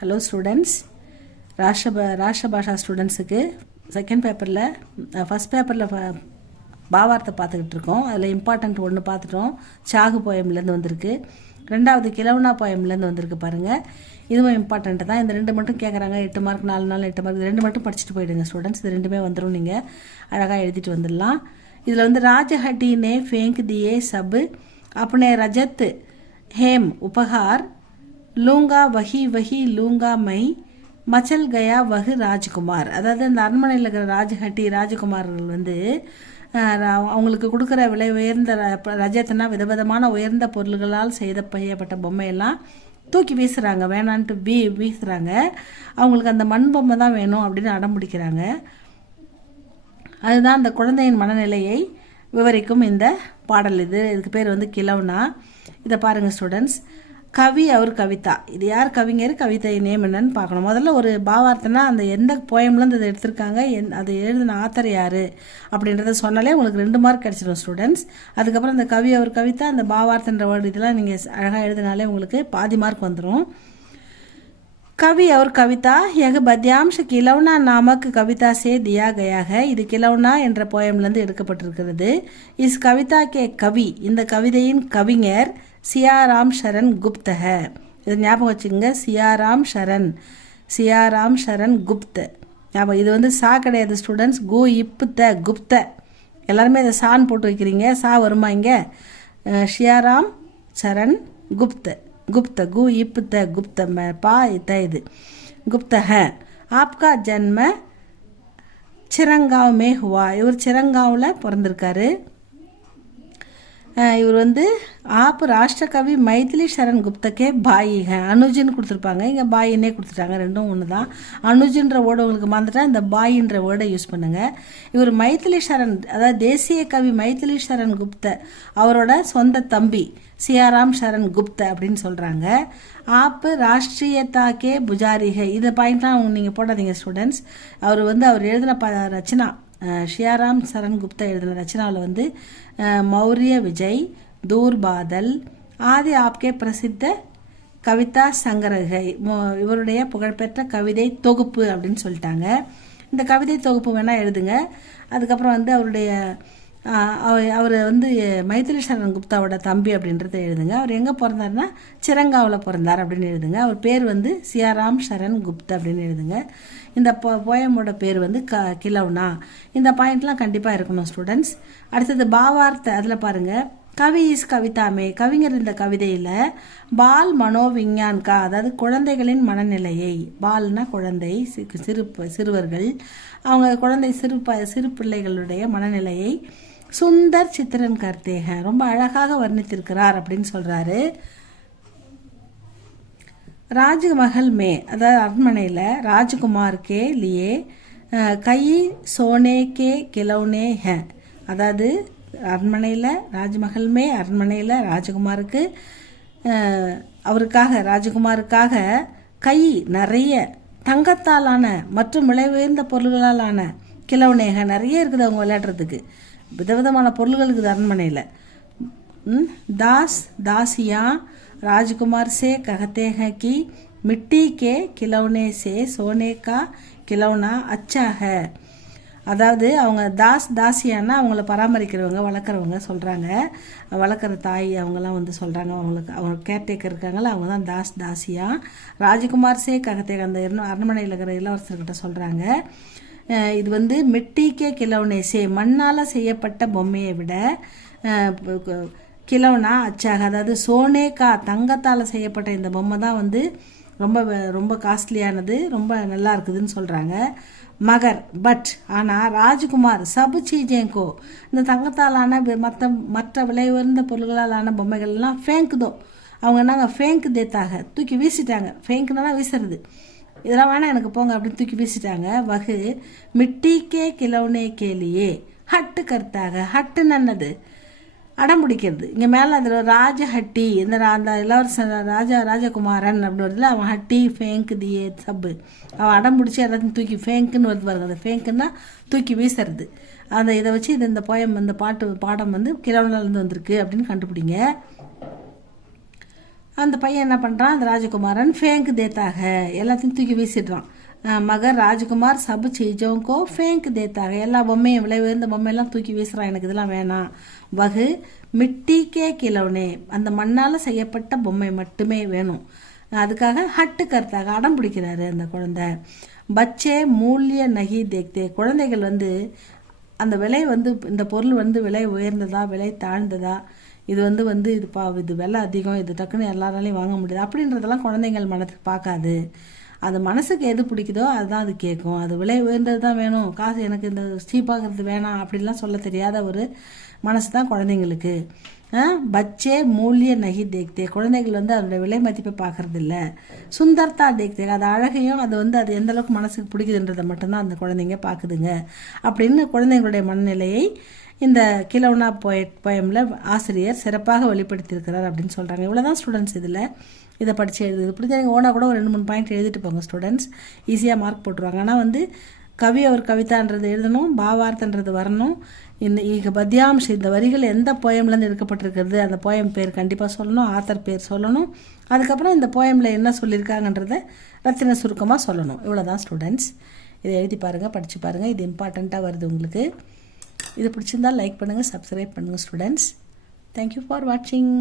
Hello students, ராஷ்டிர பாஷா ஸ்டூடெண்ட்ஸுக்கு second பேப்பரில் first பேப்பரில் பாவார்த்தை பார்த்துக்கிட்டு இருக்கோம். அதில் இம்பார்ட்டண்ட் ஒன்று பார்த்துட்டோம். சாகு போயம்லேருந்து வந்திருக்கு. ரெண்டாவது கிலவுனா போயம்லேருந்து வந்திருக்கு பாருங்கள். இதுவும் இம்பார்ட்டண்ட்டு தான். இந்த ரெண்டு மட்டும் கேட்குறாங்க. 8 மார்க் 4 நாள் 8 மார்க். இது ரெண்டு மட்டும் படிச்சுட்டு போயிடுங்க ஸ்டூடெண்ட்ஸ். இது ரெண்டுமே வந்துடும். நீங்கள் அழகாக எழுதிட்டு வந்துடலாம். இதில் வந்து ராஜஹட்டி நே ஃபேங்க் தியே சப் அப்னே ரஜத் ஹேம் உபகார் லூங்கா வஹி வஹி லூங்கா மை மச்சல் கயா வஹு ராஜ்குமார். அதாவது இந்த அரண்மனையில் இருக்கிற ராஜகுமார்கள் வந்து அவங்களுக்கு கொடுக்குற விலை உயர்ந்த ரஜத்துனா விதவிதமான உயர்ந்த பொருள்களால் செய்யப்பட்ட பொம்மையெல்லாம் தூக்கி வீசுகிறாங்க. வேணான்ட்டு வீசுகிறாங்க. அவங்களுக்கு அந்த மண் பொம்மை தான் வேணும் அப்படின்னு அடம் பிடிக்கிறாங்க. அதுதான் அந்த குழந்தையின் மனநிலையை விவரிக்கும் இந்த பாடல். இதுக்கு பேர் வந்து கிலவுனா. இதை பாருங்கள் ஸ்டூடெண்ட்ஸ். கவி அவர் கவிதா. இது யார் கவிஞர், கவிதை நேம் என்னன்னு பார்க்கணும். முதல்ல ஒரு பாவார்த்தைனா அந்த எந்த போயம்லேருந்து இதை எடுத்திருக்காங்க, அது எழுதின ஆத்தர் யார் அப்படின்றத சொன்னாலே உங்களுக்கு 2 மார்க் கிடச்சிடும் ஸ்டூடெண்ட்ஸ். அதுக்கப்புறம் அந்த கவி அவர் கவிதா, அந்த பாவார்த்தைன்ற வேர்டு இதெல்லாம் நீங்கள் அழகாக எழுதினாலே உங்களுக்கு பாதி மார்க் வந்துடும். कवि और कविता यह पद्यांश किलौना नामक कविता से दिया गया है. இது கிலவுனா என்ற போயம்லேருந்து எடுக்கப்பட்டிருக்கிறது. இஸ் கவிதா கே கவி, இந்த கவிதையின் கவிஞர் சியாராம் சரண் குப்த் ஹை. இது ஞாபகம் வச்சுக்கோங்க. சியாராம் சரண் குப்த். ஞாபகம். இது வந்து சா கிடையாது ஸ்டூடெண்ட்ஸ். கு இப்புத்த குப்த. எல்லாருமே இதை சான் போட்டு வைக்கிறீங்க. சா வருமா இங்கே? சியாராம் சரண் குப்த். गुप्त गु इप्त गुप्त में पा इता இது गुप्त है. आपका जन्म चिरंगांव में हुआ. இவர் சிரங்காவில் பிறந்திருக்காரு. இவர் வந்து ஆப் ராஷ்டிர கவி மைதிலி சரண் குப்தக்கே பாயி ஹே. அனுஜின்னு கொடுத்துருப்பாங்க, இங்கே பாயின்னே கொடுத்துட்டாங்க. ரெண்டும் ஒன்று தான். அனுஜின்ற வேர்டு உங்களுக்கு மறந்துட்டா இந்த பாயின்ற வேர்டை யூஸ் பண்ணுங்கள். இவர் மைதிலி சரண், அதாவது தேசிய கவி மைதிலி சரண் குப்த அவரோட சொந்த தம்பி சியாராம் சரண் குப்த அப்படின்னு சொல்கிறாங்க. ஆப் ராஷ்ட்ரியத்தாக்கே புஜாரிகை. இதை பாயிண்ட்லாம் நீங்கள் போடாதீங்க ஸ்டூடெண்ட்ஸ். அவர் எழுதின ரச்சனா சியாராம் சரண் குப்தா எழுதின ரச்சனாவில் வந்து மௌரிய விஜய், தூர் பாதல் ஆதி ஆப்கே பிரசித்த கவிதா சங்கரகை, இவருடைய புகழ்பெற்ற கவிதை தொகுப்பு அப்படின்னு சொல்லிட்டாங்க. இந்த கவிதை தொகுப்பு வேணால் எழுதுங்க. அதுக்கப்புறம் வந்து அவர் வந்து மைதிலி சரண் குப்தாவோட தம்பி அப்படின்றத எழுதுங்க. அவர் எங்கே பிறந்தாருன்னா சிரங்காவில் பிறந்தார் அப்படின்னு எழுதுங்க. அவர் பேர் வந்து சியாராம் சரண் குப்தா அப்படின்னு எழுதுங்க. இந்த போயமோட பேர் வந்து கிலவுனா. இந்த பாயிண்ட்லாம் கண்டிப்பாக இருக்கணும் ஸ்டூடெண்ட்ஸ். அடுத்தது பாவார்த்தை. அதில் பாருங்கள். கவி இஸ் கவிதாமே, கவிஞர் இந்த கவிதையில் பால் மனோவிஞ்ஞான் கா, அதாவது குழந்தைகளின் மனநிலையை, பால்னா குழந்தை, சிறுவர்கள், அவங்க குழந்தை சிறு பிள்ளைகளுடைய மனநிலையை சுந்தர் சித்திரன் கர்த்தேக, ரொம்ப அழகாக வர்ணித்திருக்கிறார் அப்படின்னு சொல்கிறாரு. ராஜ்மஹல் மே, அதாவது அரண்மனையில் ராஜகுமார் கே லியே கை சோனே கே கிலவுனே ஹே, அதாவது அரண்மனையில் ராஜ்மஹல் மே அரண்மனையில் ராஜகுமாருக்காக கை நிறைய தங்கத்தாலான மற்றும் விலை உயர்ந்த பொருள்களாலான கிலவுனேக நிறைய இருக்குது. அவங்க விளையாடுறதுக்கு விதவிதமான பொருள்கள் இருக்குது அரண்மனையில். दासियाँ राजकुमार से कहते हैं कि मिट्टी के खिलौने से सोने का खिलौना अच्छा है. அதாவது அவங்க தாசியானா அவங்கள பராமரிக்கிறவங்க, வளர்க்குறவங்க சொல்கிறாங்க. வளர்க்குற தாய் அவங்கெல்லாம் வந்து சொல்கிறாங்க. அவங்க கேர்டேக்கர் இருக்காங்களா, அவங்க தான் தாசியா. ராஜகுமார் சே ககத்தேக, அந்த அரண்மனையில் இருக்கிற இளவரசர்கிட்ட சொல்கிறாங்க. இது வந்து மிட்டிக்கே கிலவுனே சே, மண்ணால் செய்யப்பட்ட பொம்மையை விட கிலவுனா அச்சாக, அதாவது சோனேக்கா தங்கத்தால் செய்யப்பட்ட இந்த பொம்மை தான் வந்து ரொம்ப ரொம்ப காஸ்ட்லியானது, ரொம்ப நல்லா இருக்குதுன்னு சொல்கிறாங்க. மகர் பட், ஆனால் ராஜ்குமார் சபு சீஜேங்கோ, இந்த தங்கத்தாலான மற்ற விலை உயர்ந்த பொருள்களாலான பொம்மைகள்லாம் ஃபேங்க்குதோ, அவங்க என்னங்க ஃபேங்க் தேத்தாக, தூக்கி வீசிட்டாங்க. ஃபேங்க்னா வீசுறது. இதெல்லாம் வேணாம் எனக்கு போங்க அப்படின்னு தூக்கி வீசிட்டாங்க. வகு மிட்டிக்கே கிலவுனே கேலியே ஹட்டு கருத்தாக. ஹட்டுன்னு என்னது? அடம் பிடிக்கிறது. இங்கே மேலே அதில் ராஜஹட்டி, அந்த இளவரசன் ராஜகுமாரன் அப்படி வருதுல, அவன் ஹட்டி ஃபேங்க் தியே சப்பு, அவன் அடம் பிடிச்சி எல்லாத்தையும் தூக்கி ஃபேங்க்குன்னு வருது பாருங்க. அந்த ஃபேங்க்குன்னா தூக்கி வீசுறது. இதை வச்சு இந்த போயம், இந்த பாடம் வந்து கிலவுனாலேருந்து வந்திருக்கு அப்படின்னு கண்டுபிடிங்க. அந்த பையன் என்ன பண்ணுறான், அந்த ராஜகுமாரன் ஃபேங்க் தேத்தாக எல்லாத்தையும் தூக்கி வீசிடுறான். மகர் ராஜகுமார் சபு சீஜோங்கோ ஃபேங்க் தேத்தாக எல்லா பொம்மையும் விலை உயர்ந்த பொம்மையெல்லாம் தூக்கி வீசுறான், எனக்கு இதெல்லாம் வேணாம். வகு மிட்டிக்கே கிலோனே அந்த மண்ணால் செய்யப்பட்ட பொம்மை மட்டுமே வேணும். அதுக்காக ஹட்டு கருத்தாக அடம் பிடிக்கிறாரு அந்த குழந்தை. பச்சே மூல்ய நகி தேக்தே குழந்தைகள் அந்த விலை இந்த பொருள் விலை உயர்ந்ததா விலை தாழ்ந்ததா, இது இது விலை அதிகம், இது டக்குன்னு எல்லாராலையும் வாங்க முடியாது அப்படின்றதெல்லாம் குழந்தைங்கள் மனத்துக்கு பார்க்காது. அது மனசுக்கு எது பிடிக்குதோ அதுதான் அது கேட்கும். அது விலை உயர்ந்தது தான் வேணும், காசு எனக்கு இந்த ஸ்டீப்பாகிறது வேணாம் அப்படின்லாம் சொல்ல தெரியாத ஒரு மனசு தான் குழந்தைங்களுக்கு. பச்சே மூல்ய நகி தேக்தே குழந்தைகள் அதோட விலை மதிப்பை பார்க்கறது இல்லை. சுந்தர்தா தேக்தே அது அழகையும் அது எந்த அளவுக்கு மனசுக்கு பிடிக்குதுன்றதை மட்டும்தான் அந்த குழந்தைங்க பார்க்குதுங்க அப்படின்னு குழந்தைங்களுடைய மனநிலையை இந்த கிலோனா போயமில் ஆசிரியர் சிறப்பாக வெளிப்படுத்தியிருக்கிறார் அப்படின்னு சொல்கிறாங்க. இவ்வளோதான் ஸ்டூடெண்ட்ஸ் இதை படித்து எழுதுது. இப்படி நீங்கள் ஓனா கூட ஒரு 2-3 பாயிண்ட் எழுதிட்டு போங்க ஸ்டூடெண்ட்ஸ், ஈஸியாக மார்க் போட்டுருவாங்க. ஆனால் கவி ஒரு கவிதான்றது எழுதணும், பாவார்த்தன்றது வரணும். இந்த பத்யாம்ஷம் இந்த வரிகள் எந்த போயம்லேருந்து எடுக்கப்பட்டிருக்கிறது அந்த போயம் பேர் கண்டிப்பாக சொல்லணும், ஆத்தர் பேர் சொல்லணும். அதுக்கப்புறம் இந்த போயமில் என்ன சொல்லியிருக்காங்கன்றதை ரத்தின சுருக்கமாக சொல்லணும். இவ்வளோதான் ஸ்டூடெண்ட்ஸ். இதை எழுதி பாருங்கள், படித்து பாருங்கள். இது இம்பார்ட்டண்ட்டாக வருது உங்களுக்கு. இது பிடிச்சிருந்தால் லைக் பண்ணுங்கள், சப்ஸ்கிரைப் பண்ணுங்கள் ஸ்டூடெண்ட்ஸ். தேங்க்யூ ஃபார் வாட்சிங்.